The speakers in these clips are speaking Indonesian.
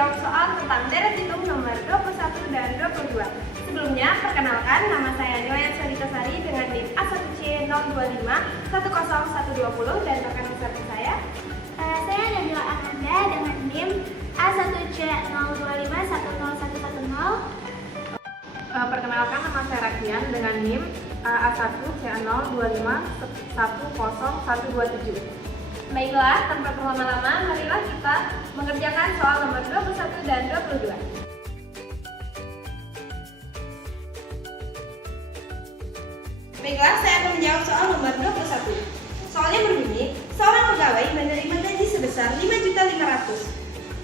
menjawab soal tentang deret hitung nomor 21 dan 22. Sebelumnya, perkenalkan, nama saya Nilayat Sari dengan NIM A1C025 10120 dan rekan peserta saya. Saya Nabila Ananda dengan NIM A1C025 10110. Perkenalkan, nama saya Rakian dengan NIM A1C025 10127. Baiklah, tanpa berlama-lama, marilah kita mengerjakan soal nomor 21 dan 22. Baiklah, saya akan menjawab soal nomor 21. Soalnya berbunyi, seorang pegawai menerima gaji sebesar 5.500.000.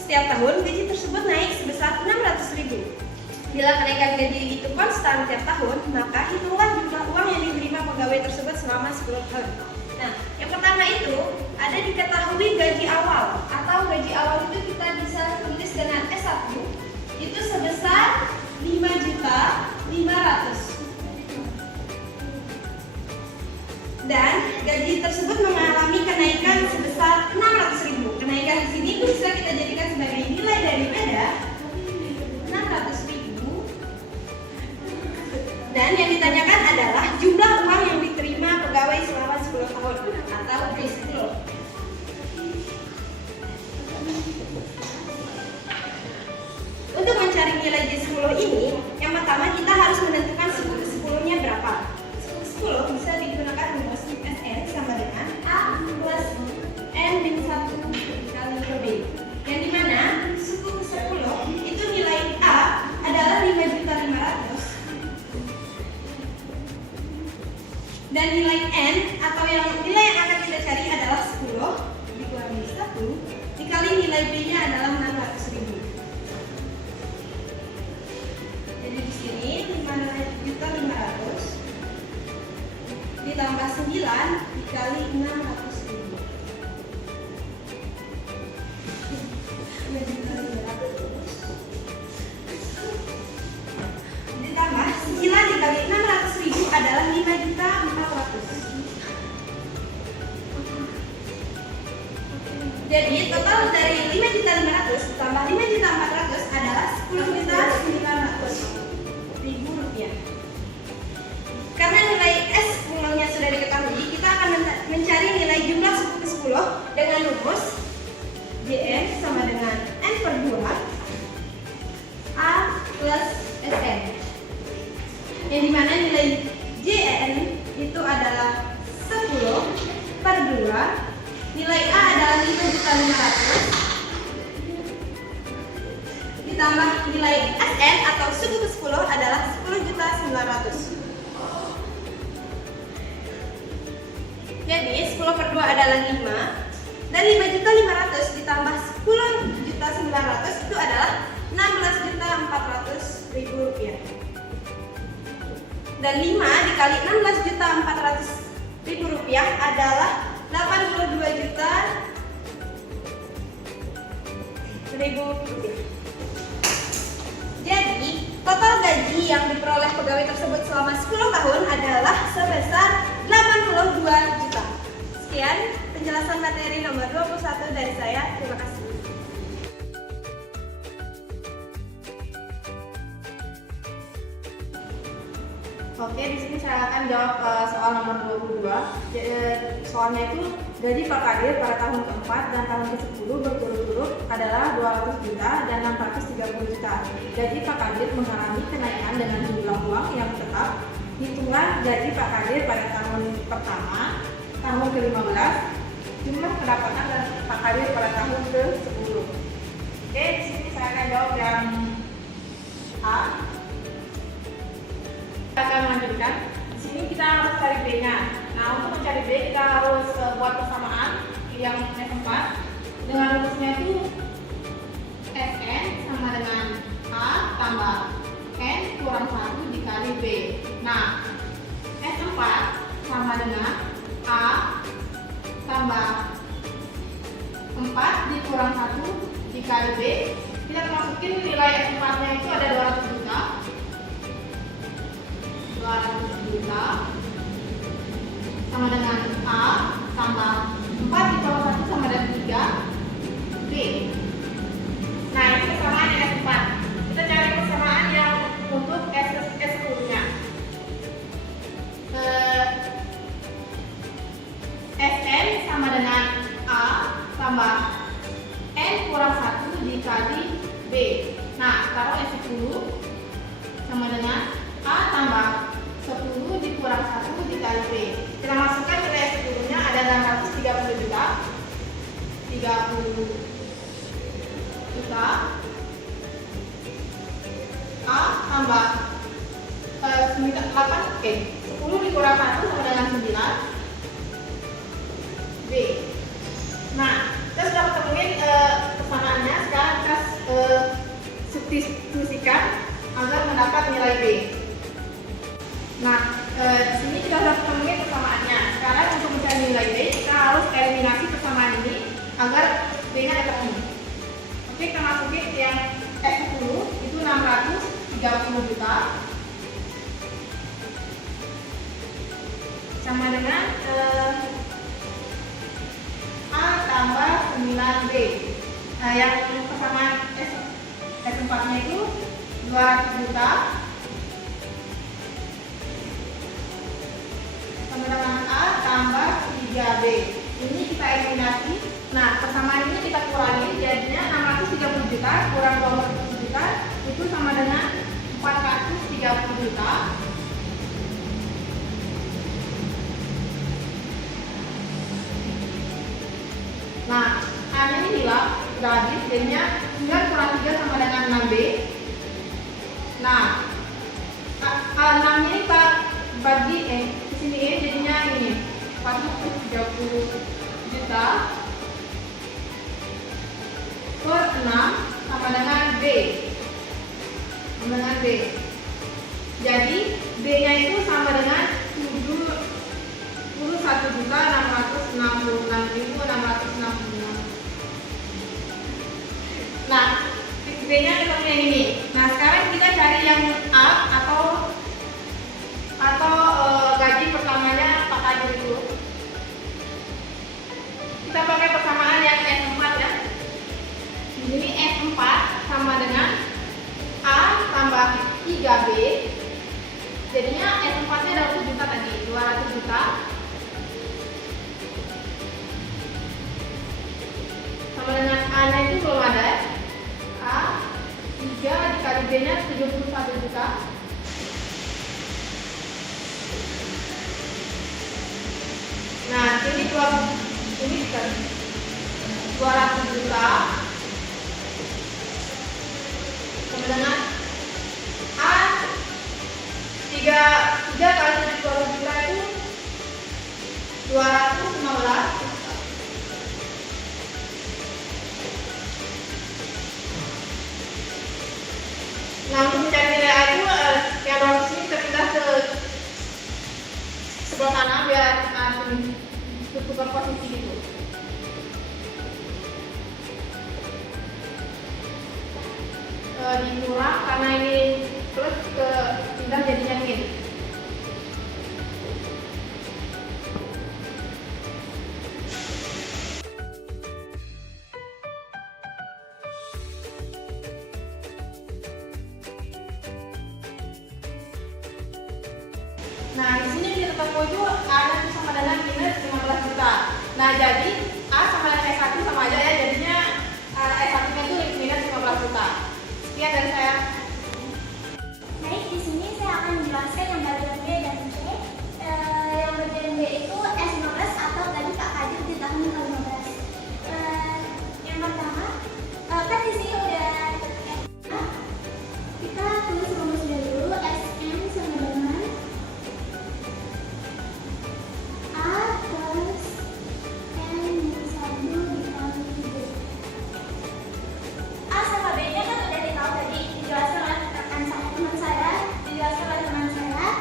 Setiap tahun, gaji tersebut naik sebesar 600.000. Bila kenaikan gaji itu konstan tiap tahun, maka hitunglah jumlah uang yang diterima pegawai tersebut selama 10 tahun. Nah, yang pertama itu ada diketahui gaji awal, atau gaji awal itu kita bisa tulis dengan S1, itu sebesar 5.500.000. Dan gaji tersebut mengalami kenaikan sebesar 600.000. Kenaikan di sini bisa kita jadikan sebagai nilai daripada 600.000. Dan yang ditanyakan adalah jumlah uang yang diterima pegawai selama 10 tahun atau cash flow. Untuk mencari nilai J10 ini, yang pertama kita harus menentukan suku ke-10-nya berapa. Suku ke-10 bisa digunakan rumus SN sama dengan A plus N-1 dikali B. Yang dimana suku ke-10 itu nilai A adalah 5.500.000 dan nilai N atau nilai yang akan kita cari adalah 10 dikurangi 1 dikali nilai B-nya adalah 600.000. Jadi di sini 5.500.000 ditambah 9 dikali 600.000. 5.500.000 ditambah 9 dikali 600.000 adalah 5.400.000. Jadi total dari 5.500.000 tambah 5.400.000 adalah 10.900.000 rupiah. Karena nilai S10-nya sudah diketahui, kita akan mencari nilai jumlah suku ke-10 dengan rumus JN sama dengan N per 2 A plus SN. Yang dimana nilai JN itu adalah 10 per 2, nilai A adalah 5.500.000 ditambah nilai SN atau suku ke-10 adalah 10.900.000. Jadi 10 per 2 adalah 5 dan 5.500.000 ditambah 10.900.000 itu adalah 16.400.000 rupiah. Dan 5 dikali 16.400.000 rupiah adalah 82.000.000 rupiah. Jadi total gaji yang diperoleh pegawai tersebut selama 10 tahun adalah sebesar 82 juta. Sekian penjelasan materi nomor 21 dari saya. Terima kasih. Oke, di sini saya akan jawab soal nomor 22. Soalnya itu gaji Pak Kadir pada tahun keempat dan tahun ke-10 berturut-turut adalah 200 juta dan 630 juta. Gaji Pak Kadir mengalami kenaikan dengan jumlah uang yang tetap. Hitungan gaji Pak Kadir pada tahun pertama, tahun ke-15, jumlah pendapatan dan Pak Kadir pada tahun ke-10. Oke, di sini saya akan jawab yang A. Kita akan melanjutkan. Di sini kita harus cari B-nya. Nah, untuk mencari B kita harus buat persamaan yang S4 dengan rumusnya itu SN sama dengan A tambah N kurang 1 dikali B. Nah, S4 sama dengan A tambah 4 dikurang 1 dikali B. Kita masukin nilai S4 nya itu ada 200 juta. 200 juta sama dengan A tambah 4 dikurang 1 sama dengan 3 B. Nah, ini 10 sama dengan A tambah 10 dikurang 1 dikali B. Kita masukkan nilai 10-nya ada 630 juta. 30 juta. A tambah 10 dikurang 1 sama dengan 9. B. Nah, kita sudah ketemuin persamaannya. Sekarang kita substitusikan agar mendapat nilai B. Nah, di sini kita sudah ketemuin persamaannya. Sekarang untuk mencari nilai B, kita harus eliminasi persamaan ini agar B-nya ketemu. Oke, kita masukin yang X10 itu 630 juta sama dengan A tambah 9B. Nah, yang persamaan S4-nya itu 200 juta sama dengan A tambah 3B. Ini kita eliminasi. Nah, persamaan ini kita kurangi, jadinya 630 juta kurang 200 juta itu sama dengan 430 juta. Nah, A-nya ini hilang, sudah habis, jadinya 9 kurang 3 sama dengan 6B. Nah, 6-nya kita bagi di sini jadinya ini 430 juta per 6 sama dengan B. Sama dengan B. Jadi B-nya itu sama dengan 71.666.666. Nah, B-nya ketemu yang ini. Nah, sekarang kita cari yang A atau gaji pertamanya Pak Kadir itu. Kita pakai persamaan yang S4 ya. Di sini S4 sama dengan A tambah 3B. Jadinya S4-nya ada 1 juta tadi, 200 juta. Sama dengan A-nya itu belum ada. A 3 dikali B-nya 71 juta. Nah, ini 200 juta. Sama dengan A 3 kali 200 juta itu 215. Nah, untuk mencari nilai A itu yang 200 ini kita pindah ke sebelah kanan biar tukar posisi gitu. Dikurang karena ini plus ke pindah jadinya min. Nah, di sini kita ketemu itu A-nya itu sama dengan minus 15 juta. Nah, jadi A sama dengan S1 sama aja ya, jadinya S1-nya itu minus 15 juta. Sekian dari saya. Baik, di sini saya akan menjelaskan yang bagian B dan C. Yang bagian B itu S15 atau gaji Pak Kadir di tahun 2015. Yang pertama, kan di sini udah kita tulis rumusnya dulu. SM sama dengan A plus N-1 dikali B. A sama B-nya kan udah ditahu tadi, dijelaskan oleh teman saya, dijelaskan oleh teman saya.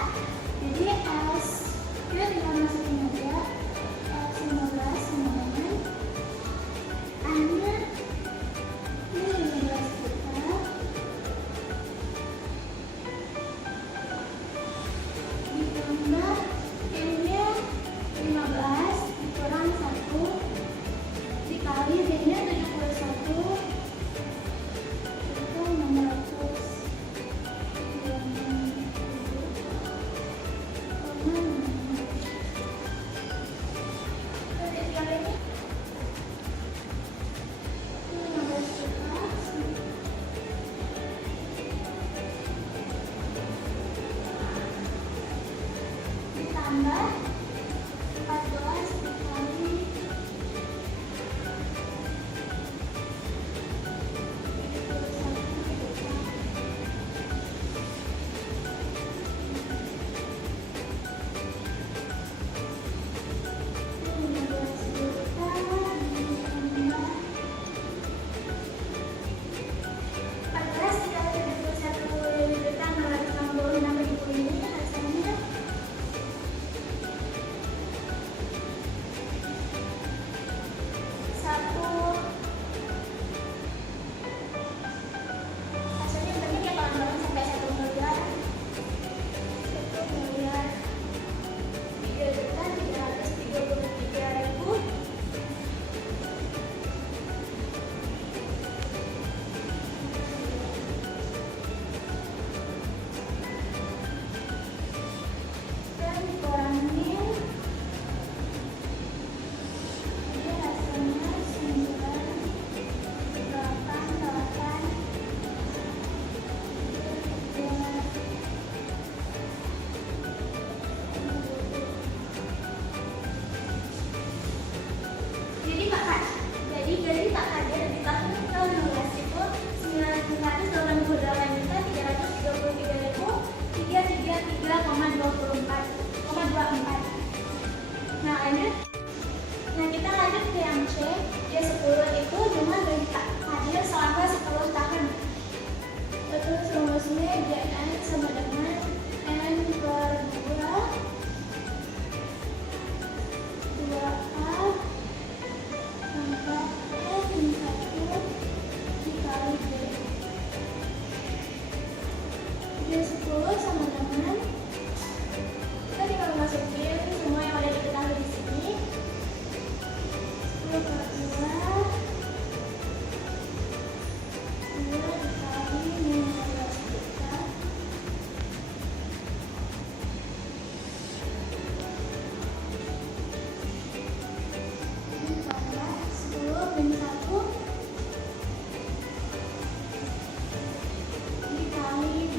Terus rumusnya JN sama dengan N per 2A pangkat N1 dikali B. J10 sama dengan, kita tinggal masukin semua yang ada diketahui di sini. 10 per 2 dikali 15 juta. Ditambah 10 min 1 dikali B.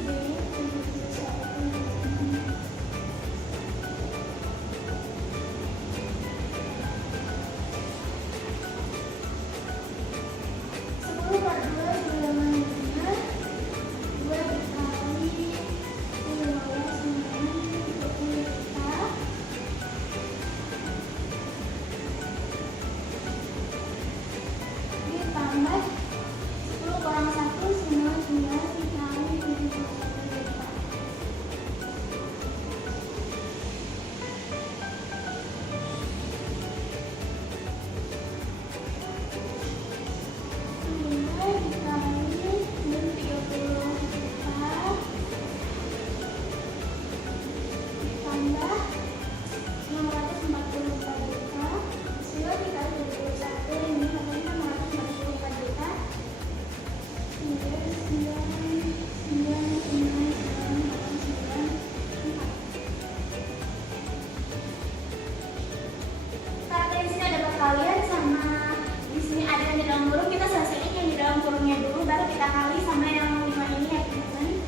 Kalian sama di sini ada yang di dalam kurung, kita selesaiin yang di dalam kurungnya dulu, baru kita kali sama yang 5 ini ya teman-teman.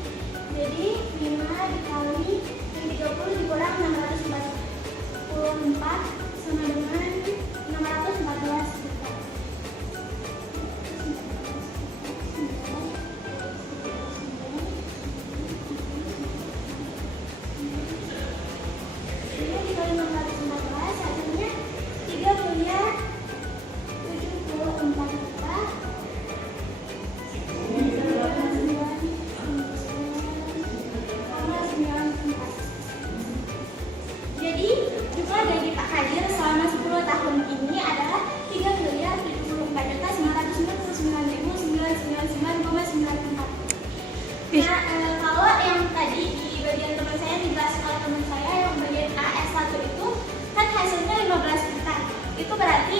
Jadi 5 dikali yang 30 dikurang 644 sama dengan 614 juta. Ini dikali 614 hasilnya 3 miliar 74 juta. Jadi jumlah gaji Pak Kadir selama 10 tahun ini adalah 3 miliar 74 juta 999.999,94. Nah, kalau yang tadi di bagian teman saya dijelaskan oleh teman saya yang bagian AS1 itu kan hasilnya 15 juta. Itu berarti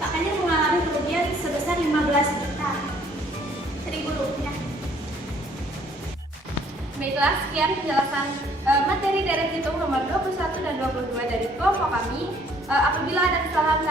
Pak Kadir mengalami kerugian sebesar 15 juta Rp1.000. Baiklah, sekian penjelasan materi deret hitung nomor 21 dan 22 dari kelompok kami. Apabila ada kesalahan